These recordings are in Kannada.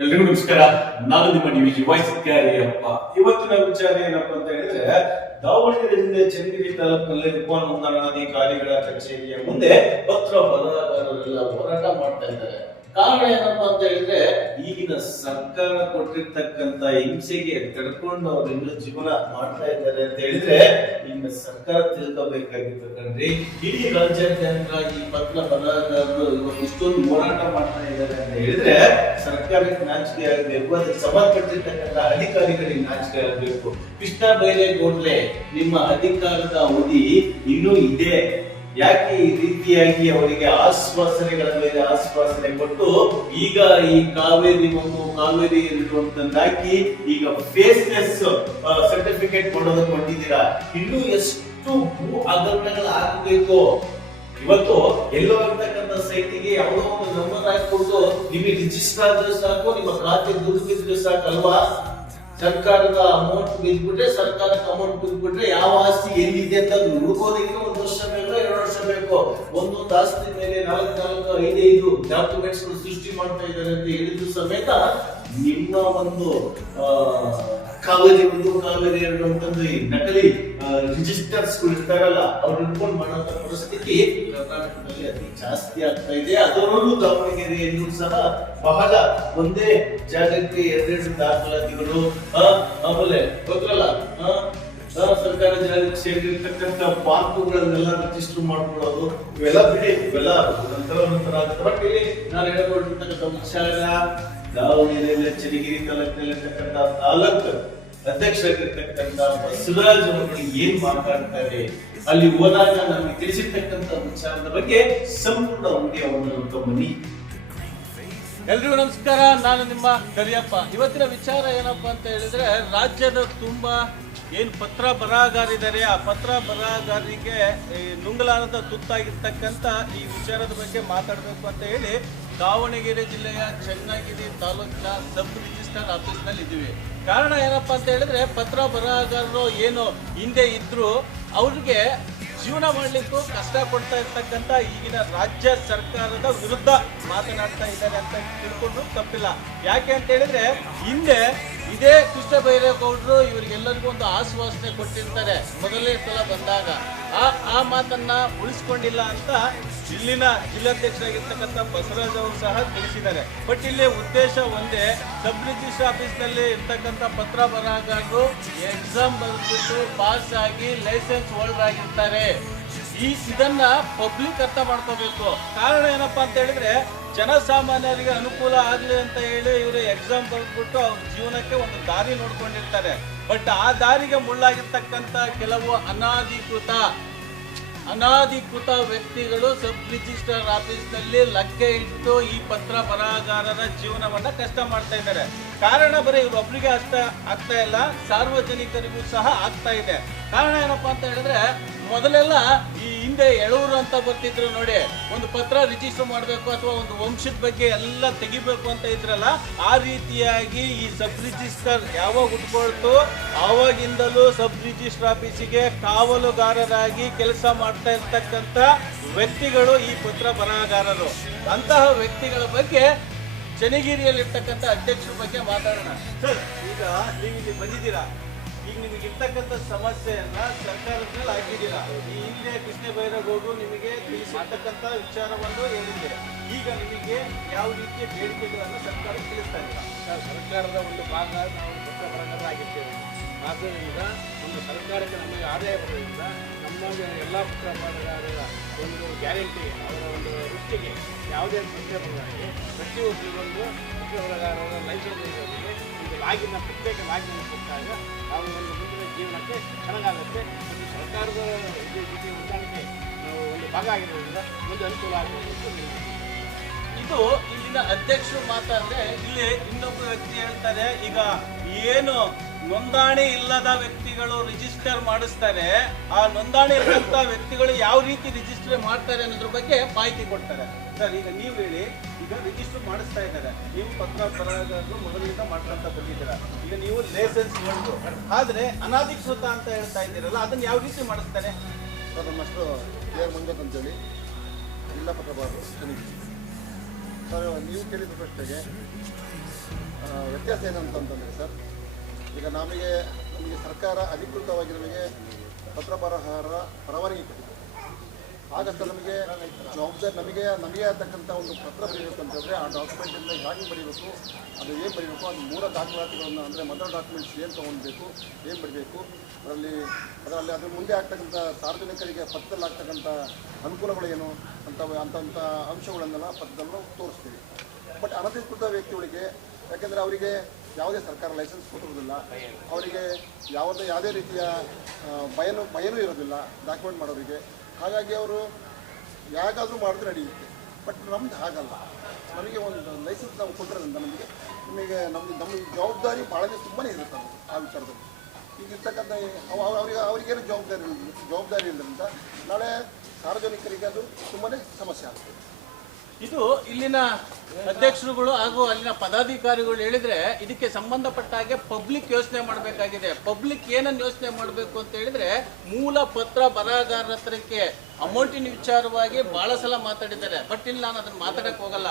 ಎಲ್ರಿಗೂ ನಮಸ್ಕಾರ. ನಾನು ನಿಮ್ಮ ನೀವು ವಿಜಿ ವಾಯ್ಸ್ ಕ್ಯಾರಿಯಪ್ಪ. ಇವತ್ತಿನ ವಿಚಾರ ಏನಪ್ಪ ಅಂತ ಹೇಳಿದ್ರೆ, ದಾವಣಗೆರೆ ಜಿಲ್ಲೆ ಚನ್ನಗಿರಿ ತಾಲೂಕಿನಲ್ಲಿ ಉಪ ನೋಂದಣಾಧಿಕಾರಿಗಳ ಕಚೇರಿಯ ಮುಂದೆ ಪತ್ರ ಬರಹಗಾರರೆಲ್ಲ ಹೋರಾಟ ಮಾಡ್ತಾ ಇದ್ದಾರೆ. ಕಾರಣ ಏನಪ್ಪ ಅಂತ ಹೇಳಿದ್ರೆ, ಈಗಿನ ಸರ್ಕಾರ ಕೊಟ್ಟಿರ್ತಕ್ಕಂತ ಹಿಂಸೆಗೆ ತಡ್ಕೊಂಡು ಅವ್ರ ಇನ್ನೂ ಜೀವನ ಮಾಡ್ತಾ ಇದ್ದಾರೆ ಅಂತ ಹೇಳಿದ್ರೆ, ಈಗ ಸರ್ಕಾರ ತಿಳ್ಕೋಬೇಕಾಗಿತ್ತು ಕಣ್ರಿ. ಇಡೀ ರಾಜ್ಯಾದ್ಯಂತ ಈ ಪತ್ರ ಬರಹಗಾರರು ಇಷ್ಟೊಂದು ಹೋರಾಟ ಮಾಡ್ತಾ ಇದ್ದಾರೆ ಅಂತ ಹೇಳಿದ್ರೆ, ಸರ್ಕಾರಕ್ಕೆ ನಾಚಿಕೆ ಆಗಬೇಕು, ಅದಕ್ಕೆ ಸಂಬಂಧಪಟ್ಟಿರ್ತಕ್ಕಂಥ ಅಧಿಕಾರಿಗಳಿಗೆ ನಾಚಿಕೆ ಆಗಬೇಕು. ಕೃಷ್ಣ ಬೈರೇಗೌಡ್ರೆ ನಿಮ್ಮ ಅಧಿಕಾರದ ಅವಧಿ ಇನ್ನೂ ಇದೆ. ಯಾಕೆ ಈ ರೀತಿಯಾಗಿ ಅವರಿಗೆ ಆಶ್ವಾಸನೆಗಳ ಮೇಲೆ ಆಶ್ವಾಸನೆ ಕೊಟ್ಟು ಈಗ ಈ ಕಾವೇರಿ ಒಂದು ಕಾವೇರಿ ಹಾಕಿ ಈಗ ಫೇಸ್ಲೆಸ್ ಸರ್ಟಿಫಿಕೇಟ್ ಕೊಡೋದಕ್ಕೆ ಕೊಟ್ಟಿದ್ದೀರಾ ಇನ್ನೂ ಎಷ್ಟು ಭೂ ಹಗರಣಗಳು ಆಗಬೇಕು ಇವತ್ತು ಎಲ್ಲೋ ಇರ್ತಕ್ಕಂಥ ಸೈಟಿಗೆ ಯಾವುದೋ ಒಂದು ನಂಬರ್ ಹಾಕಿಕೊಟ್ಟು ನಿಮಗೆ ರಿಜಿಸ್ಟರ್ ಆದ್ರೆ ಸಾಕು, ನಿಮ್ಮ ಖಾತೆ ದುಡ್ಡು ಸಾಕಲ್ವಾ? ಸರ್ಕಾರದ ಅಮೌಂಟ್ ಬಿದ್ಬಿಟ್ರೆ ಸರ್ಕಾರದ ಅಮೌಂಟ್ ಬಿದ್ಬಿಟ್ರೆ ಯಾವ ಆಸ್ತಿ ಎಲ್ಲಿದೆ ಅಂತ ಹುಡುಕೋದಕ್ಕೆ ಒಂದು ವರ್ಷ ಬೇಕು ಒಂದು ಆಸ್ತಿ ಮೇಲೆ ನಾಲ್ಕು ನಾಲ್ಕು ಐದೈದು ಡಾಕ್ಯುಮೆಂಟ್ಸ್ ಸೃಷ್ಟಿ ಮಾಡ್ತಾ ಇದ್ದಾರೆ ಅಂತ ಹೇಳಿದ್ರು ಸಮೇತ ನಿಮ್ಮ ಒಂದು ಕಾವೇರಿ ಒಂದು ಕಾವೇರಿ ಎರಡು ಅಂತಂದು ಈ ನಕಲಿ ರಿಜಿಸ್ಟರ್ಸ್ ಇರ್ತಾರಲ್ಲ ಅವ್ರು ಇಟ್ಕೊಂಡು ಮಾಡೋ ಪರಿಸ್ಥಿತಿ ಕರ್ನಾಟಕದಲ್ಲಿ ಅತಿ ಜಾಸ್ತಿ ಆಗ್ತಾ ಇದೆ. ಅದರಲ್ಲೂ ದಾವಣಗೆರೆಯಲ್ಲೂ ಸಹ ಬಹಳ ಒಂದೇ ಜಾಗಕ್ಕೆ ಎರಡೆರಡು ದಾಖಲಾತಿಗಳು. ಆಮೇಲೆ ಗೊತ್ತಲ್ಲ ಸರ್ಕಾರ ಜಾರಿಗೆ ಸೇರಿರ್ತಕ್ಕಂಥ ಪಾರ್ಕುಗಳನ್ನೆಲ್ಲ ರಿಜಿಸ್ಟರ್ ಮಾಡ್ಕೊಳ್ಳೋದು, ಇವೆಲ್ಲ ಬಿಡಿ, ಇವೆಲ್ಲ ನಂತರ ನಂತರ ಬಟ್ ಇಲ್ಲಿ ನಾನು ಹೇಳ್ಕೊಂಡಿರ್ತಕ್ಕಂಥ ವಿಚಾರ ದಾವಣಗೆರೆಯಲ್ಲಿ ಚನ್ನಗಿರಿ ತಾಲೂಕಿನಲ್ಲಿರ್ತಕ್ಕಂಥ ತಾಲೂಕು ಅಧ್ಯಕ್ಷರಾಗಿರ್ತಕ್ಕಂಥ ಬಸವರಾಜ್ ಅವರು ಏನ್ ಮಾತಾಡ್ತಾರೆ ಅಲ್ಲಿ ಹೋದಾಗ ನಮಗೆ ತಿಳಿಸಿರ್ತಕ್ಕಂಥ ವಿಚಾರದ ಬಗ್ಗೆ ಸಂಪೂರ್ಣ ಉಂಡಿ ಅವರನ್ನು ಗಮನಿ. ಎಲ್ರಿಗೂ ನಮಸ್ಕಾರ. ನಾನು ನಿಮ್ಮ ಕರಿಯಪ್ಪ. ಇವತ್ತಿನ ವಿಚಾರ ಏನಪ್ಪಾ ಅಂತ ಹೇಳಿದ್ರೆ, ರಾಜ್ಯದ ತುಂಬಾ ಏನು ಪತ್ರ ಬರಹಗಾರಿದ್ದಾರೆ ಆ ಪತ್ರ ಬರಹಗಾರರಿಗೆ ನುಂಗಲಾರದ ತುತ್ತಾಗಿರ್ತಕ್ಕಂಥ ಈ ವಿಚಾರದ ಬಗ್ಗೆ ಮಾತಾಡಬೇಕು ಅಂತ ಹೇಳಿ ದಾವಣಗೆರೆ ಜಿಲ್ಲೆಯ ಚನ್ನಗಿರಿ ತಾಲೂಕಿನ ಸಬ್ ರಿಜಿಸ್ಟರ್ ಆಫೀಸ್ನಲ್ಲಿ ಇದ್ದೀವಿ. ಕಾರಣ ಏನಪ್ಪಾ ಅಂತ ಹೇಳಿದ್ರೆ ಪತ್ರ ಬರಹಗಾರರು ಏನು ಹಿಂದೆ ಇದ್ದರೂ ಅವ್ರಿಗೆ ಜೀವನ ಮಾಡಲಿಕ್ಕೂ ಕಷ್ಟ ಕೊಡ್ತಾ ಇರ್ತಕ್ಕಂಥ ಈಗಿನ ರಾಜ್ಯ ಸರ್ಕಾರದ ವಿರುದ್ಧ ಮಾತನಾಡ್ತಾ ಇದ್ದಾರೆ ಅಂತ ತಿಳ್ಕೊಂಡು ತಪ್ಪಿಲ್ಲ. ಯಾಕೆ ಅಂತ ಹೇಳಿದ್ರೆ ಹಿಂದೆ ಇದೇ ಕೃಷ್ಣ ಬೈರೇಗೌಡರು ಇವರಿಗೆಲ್ಲರಿಗೂ ಒಂದು ಆಶ್ವಾಸನೆ ಕೊಟ್ಟಿರ್ತಾರೆ. ಮೊದಲನೇ ಸಲ ಬಂದಾಗ. ಆ ಆ ಮಾತನ್ನ ಉಳಿಸ್ಕೊಂಡಿಲ್ಲ ಅಂತ ಇಲ್ಲಿನ ಜಿಲ್ಲಾಧ್ಯಕ್ಷರಾಗಿರ್ತಕ್ಕಂಥ ಬಸವರಾಜ್ ಅವರು ಸಹ ತಿಳಿಸಿದ್ದಾರೆ. ಬಟ್ ಇಲ್ಲಿ ಉದ್ದೇಶ ಒಂದೇ ಸಬ್ ರಿಜಿಸ್ಟರ್ ಆಫೀಸ್ನಲ್ಲಿ ಇರ್ತಕ್ಕಂಥ ಪತ್ರ ಬರಹಗಾರರು ಎಕ್ಸಾಮ್ ಬರೆದ್ಬಿಟ್ಟು ಪಾಸ್ ಆಗಿ ಲೈಸೆನ್ಸ್ ಹೋಲ್ಡರ್ ಆಗಿರ್ತಾರೆ. ಈ, ಇದನ್ನ ಪಬ್ಲಿಕ್ ಅರ್ಥ ಮಾಡ್ಕೋಬೇಕು. ಕಾರಣ ಏನಪ್ಪಾ ಅಂತ ಹೇಳಿದ್ರೆ ಜನಸಾಮಾನ್ಯರಿಗೆ ಅನುಕೂಲ ಆಗಲಿ ಅಂತ ಹೇಳಿ ಇವರು ಎಕ್ಸಾಮ್ ಬರೆದ್ಬಿಟ್ಟು ಅವ್ರ ಜೀವನಕ್ಕೆ ಒಂದು ದಾರಿ ನೋಡ್ಕೊಂಡಿರ್ತಾರೆ. ಬಟ್ ಆ ದಾರಿಗೆ ಮುಳ್ಳಾಗಿರ್ತಕ್ಕಂಥ ಕೆಲವು ಅನಾಧಿಕೃತ ಅನಾಧಿಕೃತ ವ್ಯಕ್ತಿಗಳು ಸಬ್ ರಿಜಿಸ್ಟರ್ ಆಫೀಸ್ನಲ್ಲಿ ಲಗ್ಗೆ ಇಟ್ಟು ಈ ಪತ್ರ ಬರಹಗಾರರ ಜೀವನವನ್ನ ಕಷ್ಟ ಮಾಡ್ತಾ ಇದ್ದಾರೆ. ಕಾರಣ ಬರೀ ಇವರೊಬ್ಬರಿಗೆ ಅಷ್ಟ ಆಗ್ತಾ ಇಲ್ಲ, ಸಾರ್ವಜನಿಕರಿಗೂ ಸಹ ಆಗ್ತಾ ಇದೆ. ಕಾರಣ ಏನಪ್ಪಾ ಅಂತ ಹೇಳಿದ್ರೆ ಮೊದಲೆಲ್ಲ ಈ ಹಿಂದೆ ಎಳೂರು ಅಂತ ಬರ್ತಿದ್ರು ನೋಡಿ, ಒಂದು ಪತ್ರ ರಿಜಿಸ್ಟರ್ ಮಾಡಬೇಕು ಅಥವಾ ಒಂದು ವಂಶದ ಬಗ್ಗೆ ಎಲ್ಲ ತೆಗಿಬೇಕು ಅಂತ ಇದ್ರಲ್ಲ, ಆ ರೀತಿಯಾಗಿ ಈ ಸಬ್ ರಿಜಿಸ್ಟರ್ ಯಾವಾಗ ಉಟ್ಕೊಳ್ತು ಆವಾಗಿಂದಲೂ ಸಬ್ ರಿಜಿಸ್ಟರ್ ಆಫೀಸಿಗೆ ಕಾವಲುಗಾರರಾಗಿ ಕೆಲಸ ಮಾಡ್ತಾ ಇರ್ತಕ್ಕಂಥ ವ್ಯಕ್ತಿಗಳು ಈ ಪತ್ರ ಬರಹಗಾರರು. ಅಂತಹ ವ್ಯಕ್ತಿಗಳ ಬಗ್ಗೆ ಚನ್ನಗಿರಿಯಲ್ಲಿರ್ತಕ್ಕಂಥ ಅಧ್ಯಕ್ಷರ ಬಗ್ಗೆ ಮಾತಾಡೋಣ. ಈಗ ನೀವು ಇಲ್ಲಿ ಬಂದಿದ್ದೀರಾ? ಈಗ ನಿಮಗೆ ಇರ್ತಕ್ಕಂಥ ಸಮಸ್ಯೆಯನ್ನ ಸರ್ಕಾರದ ಮೇಲೆ ಹಾಕಿದ್ದೀರಾ? ಈ ಹಿಂದೆ ಕೃಷ್ಣ ಬೈರೇಗೌಡರು ನಿಮಗೆ ತಿಳಿಸಿರ್ತಕ್ಕಂಥ ವಿಚಾರವನ್ನು ಹೇಳಿದೆ ಈಗ ನಿಮಗೆ ಯಾವ ರೀತಿಯ ಬೇಡಿಕೆಗಳನ್ನು ಸರ್ಕಾರ ತಿಳಿಸ್ತಾ ಇಲ್ಲ? ಸರ್, ಸರ್ಕಾರದ ಒಂದು ಭಾಗ ನಾವು ಪತ್ರ ಬರಹಗಾರರಾಗಿದ್ದೇವೆ ಆದ್ದರಿಂದ ಒಂದು ಸರ್ಕಾರಕ್ಕೆ ನಮಗೆ ಆದಾಯ ಬರೋದ್ರಿಂದ ನಮ್ಮ ಎಲ್ಲ ಪತ್ರ ಒಂದು ಗ್ಯಾರಂಟಿ ಅವರ ಒಂದು ವೃತ್ತಿಗೆ ಯಾವುದೇ ಸಂಖ್ಯೆ ಬರದಾಗಿ ಪ್ರತಿಯೊಬ್ಬರಿಗೊಂದು ಪತ್ರ ಲೈಸೆನ್ಸ್ ಇರೋರಿಗೆ ಲಾಗಿನ ಪ್ರತ್ಯೇಕ ರಾಗಿನ ಕೊಟ್ಟಾಗ ನಾವು ಒಂದು ಮುಂದಿನ ಜೀವನಕ್ಕೆ ಚೆನ್ನಾಗಾಗುತ್ತೆ ಮತ್ತು ಸರ್ಕಾರದ ಜೊತೆ ಹೊಂದಾಣಿಕೆ ಒಂದು ಭಾಗ ಆಗಿರೋದ್ರಿಂದ ಒಂದು ಅನುಕೂಲ ಆಗಿರೋದು ಇದು ಇಲ್ಲಿನ ಅಧ್ಯಕ್ಷರು ಮಾತಾಡಿದ್ರೆ ಇಲ್ಲಿ ಇನ್ನೊಬ್ಬ ವ್ಯಕ್ತಿ ಹೇಳ್ತಾರೆ, ಈಗ ಏನು ನೋಂದಣಿ ಇಲ್ಲದ ವ್ಯಕ್ತಿಗಳು ರಿಜಿಸ್ಟರ್ ಮಾಡಿಸ್ತಾರೆ, ಆ ನೋಂದಣಿ ಇಲ್ಲದಂತ ವ್ಯಕ್ತಿಗಳು ಯಾವ ರೀತಿ ರಿಜಿಸ್ಟರ್ ಮಾಡ್ತಾರೆ ಅನ್ನೋದ್ರ ಬಗ್ಗೆ ಮಾಹಿತಿ ಕೊಡ್ತಾರೆ. ಸರ್, ಈಗ ನೀವು ಹೇಳಿ, ಈಗ ರಿಜಿಸ್ಟರ್ ಮಾಡಿಸ್ತಾ ಇದ್ದಾರೆ. ನೀವು ಪತ್ರ ಬರಹಗಾರರು ಮೊದಲಿಂದ ಮಾಡ್ಕೊಂತ ಬಂದಿದ್ದೀರಾ. ಈಗ ನೀವು ಲೈಸೆನ್ಸ್ ಹೊಂದು ಆದ್ರೆ ಅನಾಧಿಕೃತ ಅಂತ ಹೇಳ್ತಾ ಇದ್ದೀರಲ್ಲ, ಅದನ್ನ ಯಾವ ರೀತಿ ಮಾಡಿಸ್ತಾರೆ? ಸರ್, ನಮ್ಮಷ್ಟು ಕ್ಲಿಯರ್ ಮಂಜತ್ ಅಂತೇಳಿ ಜಿಲ್ಲಾ ಪತ್ರಬಾರರು ಸರ್, ನೀವು ಕೇಳಿದ ಪ್ರಶ್ನೆಗೆ ವ್ಯತ್ಯಾಸ ಏನಂತಂತಂದರೆ ಸರ್, ಈಗ ನಮಗೆ ನಮಗೆ ಸರ್ಕಾರ ಅಧಿಕೃತವಾಗಿ ನಮಗೆ ಪತ್ರ ಬರಹರ ಪರವಾನಗಿ ಕೊಟ್ಟಿದೆ. ಸರ್ ನಮಗೆ ಜವಾಬ್ದಾರಿ ನಮಗೆ ನಮಗೆ ಆಗ್ತಕ್ಕಂಥ ಒಂದು ಪತ್ರ ಬರೀಬೇಕಂತಂದರೆ ಆ ಡಾಕ್ಯುಮೆಂಟಿಂದ ಹೇಗೆ ಬರೀಬೇಕು, ಅದು ಏನು ಬರೀಬೇಕು, ಅದು ಮೂಲ ದಾಖಲಾತಿಗಳನ್ನು ಅಂದರೆ ಮದರ್ ಡಾಕ್ಯುಮೆಂಟ್ಸ್ ಏನು ತೊಗೊಳ್ಬೇಕು ಏನು ಬರಬೇಕು, ಅದರಲ್ಲಿ ಅದರಲ್ಲಿ ಅದ್ರ ಮುಂದೆ ಆಗ್ತಕ್ಕಂಥ ಸಾರ್ವಜನಿಕರಿಗೆ ಪತ್ರದಲ್ಲಿ ಆಗ್ತಕ್ಕಂಥ ಅನುಕೂಲಗಳು ಏನು ಅಂತ ಅಂತಂಥ ಅಂಶಗಳನ್ನೆಲ್ಲ ಪತ್ರದಲ್ಲೂ ತೋರಿಸ್ತೀವಿ. ಬಟ್ ಅನಧಿಕೃತ ವ್ಯಕ್ತಿಗಳಿಗೆ, ಯಾಕೆಂದರೆ ಅವರಿಗೆ ಯಾವುದೇ ಸರ್ಕಾರ ಲೈಸೆನ್ಸ್ ಕೊಟ್ಟಿರೋದಿಲ್ಲ ಅವರಿಗೆ ಯಾವುದೇ ಯಾವುದೇ ರೀತಿಯ ಭಯನೂ ಭಯನೂ ಇರೋದಿಲ್ಲ ಡಾಕ್ಯುಮೆಂಟ್ ಮಾಡೋರಿಗೆ. ಹಾಗಾಗಿ ಅವರು ಯಾಕಾದರೂ ಮಾಡಿದ್ರೆ ನಡೆಯುತ್ತೆ. ಬಟ್ ನಮ್ದು ಹಾಗಲ್ಲ. ನಮಗೆ ಒಂದು ಲೈಸೆನ್ಸ್ ನಾವು ಕೊಟ್ಟಿರೋದ್ರಿಂದ ನಮಗೆ ನಮಗೆ ನಮಗೆ ನಮ್ಮ ಜವಾಬ್ದಾರಿ ಭಾಳನೇ ತುಂಬಾ ಇರುತ್ತೆ ನಮಗೆ ಆ ವಿಚಾರದಲ್ಲಿ. ಈಗ ಇರ್ತಕ್ಕಂಥ ಅವ ಅವ- ಅವರಿಗೆ ಅವರಿಗೇನು ಜವಾಬ್ದಾರಿ ಜವಾಬ್ದಾರಿ ಇಲ್ಲದ್ರಿಂದ ನಾಳೆ ಸಾರ್ವಜನಿಕರಿಗೆ ಅದು ತುಂಬಾ ಸಮಸ್ಯೆ ಆಗ್ತದೆ. ಇದು ಇಲ್ಲಿನ ಅಧ್ಯಕ್ಷರುಗಳು ಹಾಗೂ ಅಲ್ಲಿನ ಪದಾಧಿಕಾರಿಗಳು ಹೇಳಿದ್ರೆ ಇದಕ್ಕೆ ಸಂಬಂಧಪಟ್ಟ ಹಾಗೆ ಪಬ್ಲಿಕ್ ಯೋಚನೆ ಮಾಡಬೇಕಾಗಿದೆ. ಪಬ್ಲಿಕ್ ಏನನ್ನ ಯೋಚನೆ ಮಾಡಬೇಕು ಅಂತ ಹೇಳಿದ್ರೆ ಮೂಲ ಪತ್ರ ಬರಹಗಾರರ ಹತ್ರಕ್ಕೆ ಅಮೌಂಟಿನ ವಿಚಾರವಾಗಿ ಬಹಳ ಸಲ ಮಾತಾಡಿದ್ದಾರೆ. ಬಟ್ ಇಲ್ಲಿ ನಾನು ಅದನ್ನ ಮಾತಾಡಕ್ ಹೋಗಲ್ಲ.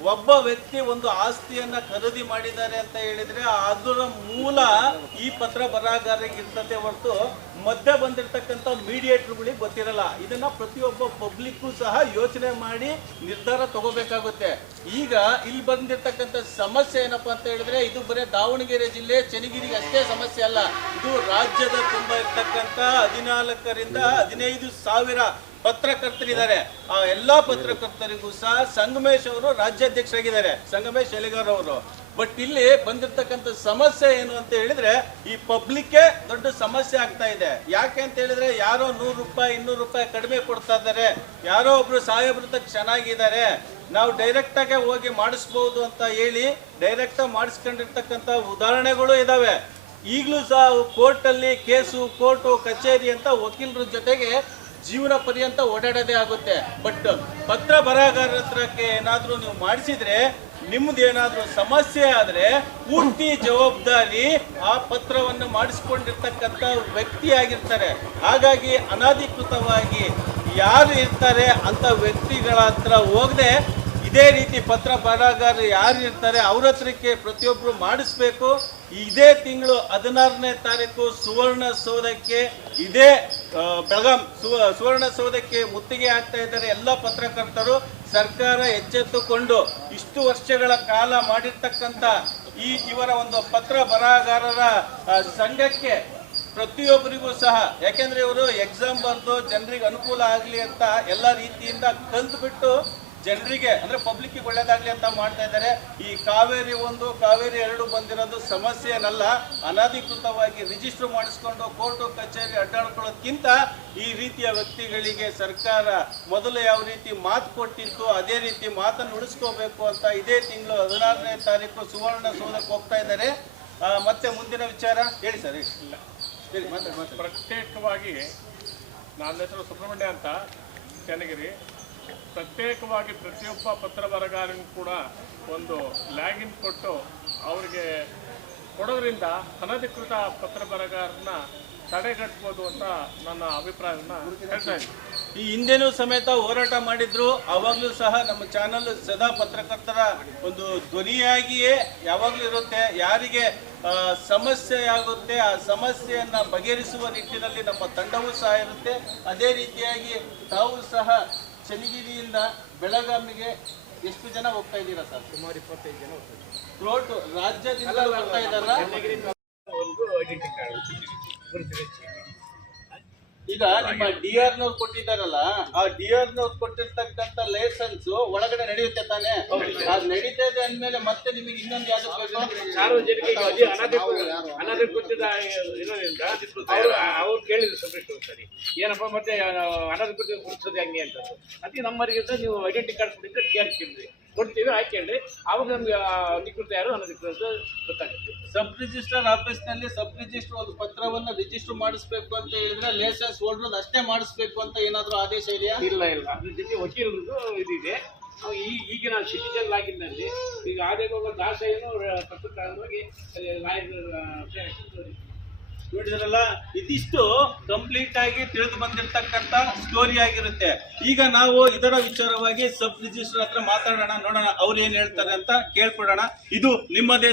ಒಬ್ಬ ವ್ಯಕ್ತಿ ಒಂದು ಆಸ್ತಿಯನ್ನ ಖರೀದಿ ಮಾಡಿದ್ದಾರೆ ಅಂತ ಹೇಳಿದ್ರೆ ಅದರ ಮೂಲ ಈ ಪತ್ರ ಬರಹಗಾರರಿಗೆ ಇರ್ತದೆ ಹೊರತು ಮಧ್ಯ ಬಂದಿರತಕ್ಕಂಥ ಮೀಡಿಯೇಟರ್ಗಳಿಗೆ ಗೊತ್ತಿರಲ್ಲ. ಇದನ್ನ ಪ್ರತಿಯೊಬ್ಬ ಪಬ್ಲಿಕ್ಕು ಸಹ ಯೋಚನೆ ಮಾಡಿ ನಿರ್ಧಾರ ತಗೋಬೇಕಾಗುತ್ತೆ. ಈಗ ಇಲ್ಲಿ ಬಂದಿರತಕ್ಕಂಥ ಸಮಸ್ಯೆ ಏನಪ್ಪಾ ಅಂತ ಹೇಳಿದ್ರೆ ಇದು ಬರೀ ದಾವಣಗೆರೆ ಜಿಲ್ಲೆ, ಚನ್ನಗಿರಿಗೆ ಅಷ್ಟೇ ಸಮಸ್ಯೆ ಅಲ್ಲ. ಇದು ರಾಜ್ಯದ ತುಂಬ ಇರ್ತಕ್ಕಂಥ ಹದಿನಾಲ್ಕರಿಂದ ಹದಿನೈದು ಸಾವಿರ ಪತ್ರಕರ್ತರಿದ್ದಾರೆ. ಆ ಎಲ್ಲಾ ಪತ್ರಕರ್ತರಿಗೂ ಸಹ ಸಂಗಮೇಶ್ ಅವರು ರಾಜ್ಯಾಧ್ಯಕ್ಷರಾಗಿದ್ದಾರೆ. ಸಂಗಮೇಶ್ ಎಲೆಗಾರ್ ಅವರು. ಬಟ್ ಇಲ್ಲಿ ಬಂದಿರತಕ್ಕಂಥ ಸಮಸ್ಯೆ ಏನು ಅಂತ ಹೇಳಿದ್ರೆ, ಈ ಪಬ್ಲಿಕ್ಗೆ ದೊಡ್ಡ ಸಮಸ್ಯೆ ಆಗ್ತಾ ಇದೆ. ಯಾಕೆ ಅಂತ ಹೇಳಿದ್ರೆ, ಯಾರೋ ನೂರು ರೂಪಾಯಿ, ಇನ್ನೂರು ರೂಪಾಯಿ ಕಡಿಮೆ ಕೊಡ್ತಾ ಇದ್ದಾರೆ. ಯಾರೋ ಒಬ್ರು ಸಾಹೇಬ್ರು ಚೆನ್ನಾಗಿದ್ದಾರೆ. ನಾವು ಡೈರೆಕ್ಟ್ ಆಗಿ ಹೋಗಿ ಮಾಡಿಸ್ಬಹುದು ಅಂತ ಹೇಳಿ ಡೈರೆಕ್ಟ್ ಆಗಿ ಮಾಡಿಸ್ಕೊಂಡಿರ್ತಕ್ಕಂಥ ಉದಾಹರಣೆಗಳು ಇದಾವೆ. ಈಗಲೂ ಸಹ ಕೋರ್ಟಲ್ಲಿ ಕೇಸು ಕೋರ್ಟು ಕಚೇರಿ ಅಂತ ವಕೀಲರ ಜೊತೆಗೆ ಜೀವನ ಪರ್ಯಂತ ಓಡಾಡೋದೇ ಆಗುತ್ತೆ. ಬಟ್ ಪತ್ರ ಬರಹಗಾರರ ಹತ್ರಕ್ಕೆ ಏನಾದರೂ ನೀವು ಮಾಡಿಸಿದ್ರೆ ನಿಮ್ದು ಏನಾದರೂ ಸಮಸ್ಯೆ ಆದರೆ ಪೂರ್ತಿ ಜವಾಬ್ದಾರಿ ಆ ಪತ್ರವನ್ನು ಮಾಡಿಸ್ಕೊಂಡಿರ್ತಕ್ಕಂಥ ವ್ಯಕ್ತಿಯಾಗಿರ್ತಾರೆ ಹಾಗಾಗಿ ಅನಧಿಕೃತವಾಗಿ ಯಾರು ಇರ್ತಾರೆ ಅಂತ ವ್ಯಕ್ತಿಗಳ ಹತ್ರ ಹೋಗದೆ ಇದೇ ರೀತಿ ಪತ್ರ ಬರಹಗಾರರು ಯಾರು ಇರ್ತಾರೆ ಅವ್ರ ಹತ್ರಕ್ಕೆ ಪ್ರತಿಯೊಬ್ಬರು ಮಾಡಿಸ್ಬೇಕು. ಇದೇ ತಿಂಗಳು ಹದಿನಾರನೇ ತಾರೀಕು ಸುವರ್ಣ ಸೌಧಕ್ಕೆ ಇದೇ ಬೆಳಗಾಂ ಸುವ, ಸುವರ್ಣ ಸೌಧಕ್ಕೆ ಮುತ್ತಿಗೆ ಆಗ್ತಾ ಇದ್ದಾರೆ ಎಲ್ಲ ಪತ್ರಕರ್ತರು. ಸರ್ಕಾರ ಎಚ್ಚೆತ್ತುಕೊಂಡು ಇಷ್ಟು ವರ್ಷಗಳ ಕಾಲ ಮಾಡಿರ್ತಕ್ಕಂಥ ಈ ಇವರ ಒಂದು ಪತ್ರ ಬರಹಗಾರರ ಸಂಘಕ್ಕೆ ಪ್ರತಿಯೊಬ್ಬರಿಗೂ ಸಹ, ಯಾಕೆಂದ್ರೆ ಇವರು ಎಕ್ಸಾಮ್ ಬರೆದು ಜನರಿಗೆ ಅನುಕೂಲ ಆಗಲಿ ಅಂತ ಎಲ್ಲ ರೀತಿಯಿಂದ ಕಲ್ತ್ಬಿಟ್ಟು ಜನರಿಗೆ ಅಂದ್ರೆ ಪಬ್ಲಿಕ್ ಒಳ್ಳೇದಾಗ್ಲಿ ಅಂತ ಮಾಡ್ತಾ ಇದ್ದಾರೆ. ಈ ಕಾವೇರಿ ಒಂದು ಕಾವೇರಿ ಎರಡು ಬಂದಿರೋದು ಸಮಸ್ಯೆ ಏನಲ್ಲ ಅನಧಿಕೃತವಾಗಿ ರಿಜಿಸ್ಟರ್ ಮಾಡಿಸ್ಕೊಂಡು ಕೋರ್ಟು ಕಚೇರಿ ಅಡ್ಡಾಡ್ಕೊಳ್ಳೋದ್ಕಿಂತ ಈ ರೀತಿಯ ವ್ಯಕ್ತಿಗಳಿಗೆ ಸರ್ಕಾರ ಮೊದಲು ಯಾವ ರೀತಿ ಮಾತು ಕೊಟ್ಟಿತ್ತು ಅದೇ ರೀತಿ ಮಾತನ್ನು ಉಳಿಸ್ಕೋಬೇಕು ಅಂತ ಇದೇ ತಿಂಗಳು ಹದಿನಾರನೇ ತಾರೀಕು ಸುವರ್ಣ ಸೌಧಕ್ಕೆ ಹೋಗ್ತಾ ಇದ್ದಾರೆ. ಮತ್ತೆ ಮುಂದಿನ ವಿಚಾರ? ಹೇಳಿ ಸರ್ ಇಲ್ಲ. ಮಾತಾಡಿ ಮಾತಾಡಿ. ಪ್ರತ್ಯೇಕವಾಗಿ ನನ್ನ ಹೆಸರು ಸುಬ್ರಹ್ಮಣ್ಯ ಅಂತ ಚನ್ನಗಿರಿ ಪ್ರತ್ಯೇಕವಾಗಿ ಪ್ರತಿಯೊಬ್ಬ ಪತ್ರ ಬರಗಾರನಿಗೂ ಕೂಡ ಒಂದು ಲ್ಯಾಗಿನ್ ಕೊಟ್ಟು ಅವರಿಗೆ ಕೊಡೋದ್ರಿಂದ ಅನಧಿಕೃತ ಪತ್ರ ಬರಗಾರನ ತಡೆಗಟ್ಬೋದು ಅಂತ ನನ್ನ ಅಭಿಪ್ರಾಯವನ್ನ ಹೇಳ್ತಾ ಇದ್ದೀನಿ. ಈ ಹಿಂದೆನೂ ಸಮೇತ ಹೋರಾಟ ಮಾಡಿದ್ರು ಅವಾಗಲೂ ಸಹ ನಮ್ಮ ಚಾನಲ್ ಸದಾ ಪತ್ರಕರ್ತರ ಒಂದು ಧ್ವನಿಯಾಗಿಯೇ ಯಾವಾಗಲೂ ಇರುತ್ತೆ. ಯಾರಿಗೆ ಸಮಸ್ಯೆ ಆಗುತ್ತೆ ಆ ಸಮಸ್ಯೆಯನ್ನ ಬಗೆಹರಿಸುವ ನಿಟ್ಟಿನಲ್ಲಿ ನಮ್ಮ ತಂಡವೂ ಸಹ ಇರುತ್ತೆ. ಅದೇ ರೀತಿಯಾಗಿ ತಾವು ಸಹ ಚನ್ನಗಿರಿಯಿಂದ ಬೆಳಗಾವಿಗೆ ಎಷ್ಟು ಜನ ಹೋಗ್ತಾ ಇದ್ದೀರಾ ಸರ್? ಸುಮಾರು ಇಪ್ಪತ್ತೈದು ಜನ ಹೋಗ್ತಾ ಇದ್ದಾರೆ? ರಾಜ್ಯದಿಂದ ಬರ್ತಾ ಇದ್ದಾರಾ ಒಂದು ಐಡೆಂಟಿ ಕಾರ್ಡ್ ಈಗ ನಿಮ್ಮ ಡಿ ಆರ್ ನವ್ರು ಕೊಟ್ಟಿದ್ದಾರಲ್ಲ ಆ ಡಿ ಆರ್ ನವ್ರು ಕೊಟ್ಟಿರ್ತಕ್ಕಂಥ ಲೈಸೆನ್ಸ್ ಒಳಗಡೆ ನಡೆಯುತ್ತೆ ತಾನೆ? ಅದು ನಡೀತಾ ಇದೆ ಅಂದ್ಮೇಲೆ ಮತ್ತೆ ನಿಮಗೆ ಇನ್ನೊಂದು ಯಾವ್ದು ಬೇಕು ಸಾರ್ವಜನಿಕ ಅಧಿ ಅನಧಿಕೃತ ಇರೋದ್ರಿಂದ ಅವರು ಅವ್ರು ಕೇಳಿದ್ರು ಸುಪ್ರೀಂ ಸರಿ. ಏನಪ್ಪ ಮತ್ತೆ ಅನಧಿಕೃತ ಗುರುತಿಸೋದು ಹೆಂಗೆ ಅಂತ ಅದಕ್ಕೆ ನಮ್ಮವರಿಗೆ ನೀವು ಐಡೆಂಟಿ ಕಾರ್ಡ್ ಕೊಟ್ಟಿದ್ರೆ ಡಿ ಆರ್ ಕೇಳಿದ್ರಿ ಕೊಡ್ತೀವಿ ಹಾಕೇಳಿ ಅವಾಗ ನಮ್ಗೆ ಅಧಿಕೃತ ಯಾರು ಅನಧಿಕೃತ ಗೊತ್ತಾಗುತ್ತೆ. ಸಬ್ ರಿಜಿಸ್ಟರ್ ಆಫೀಸ್ನಲ್ಲಿ ಸಬ್ ರಿಜಿಸ್ಟರ್ ಒಂದು ಪತ್ರವನ್ನು ರಿಜಿಸ್ಟರ್ ಮಾಡಿಸ್ಬೇಕು ಅಂತ ಹೇಳಿದ್ರೆ ಲೈಸೆನ್ಸ್ ಹೋಲ್ಡರ್ ಅಷ್ಟೇ ಮಾಡಿಸ್ಬೇಕು ಅಂತ ಏನಾದರೂ ಆದೇಶ ಇದೆಯಾ? ಇಲ್ಲ ಇಲ್ಲ. ಅದ್ರ ಜೊತೆ ವಕೀಲರದ್ದು ಇದಿದೆ. ಈ ಈಗಿನ ಸಿಟಿಜನ್ ಆಗಿದ್ದಲ್ಲಿ ಈಗ ಆದೇಗ ದಾಸ ಏನು ಪತ್ರಕಾರವಾಗಿ ಲಾಯರ್ ನೋಡಿದ್ರಲ್ಲ, ಇದಿಷ್ಟು ಕಂಪ್ಲೀಟ್ ಆಗಿ ತಿಳಿದು ಬಂದಿರತಕ್ಕಂತ ಸ್ಟೋರಿ ಆಗಿರುತ್ತೆ ಈಗ ನಾವು ಇದರ ವಿಚಾರವಾಗಿ ಸಬ್ ರಿಜಿಸ್ಟರ್ ಹತ್ರ ಮಾತಾಡೋಣ, ನೋಡೋಣ ಅವ್ರು ಏನ್ ಹೇಳ್ತಾರೆ ಅಂತ ಕೇಳ್ಕೊಡೋಣ ಇದು ನಿಮ್ಮದೇ.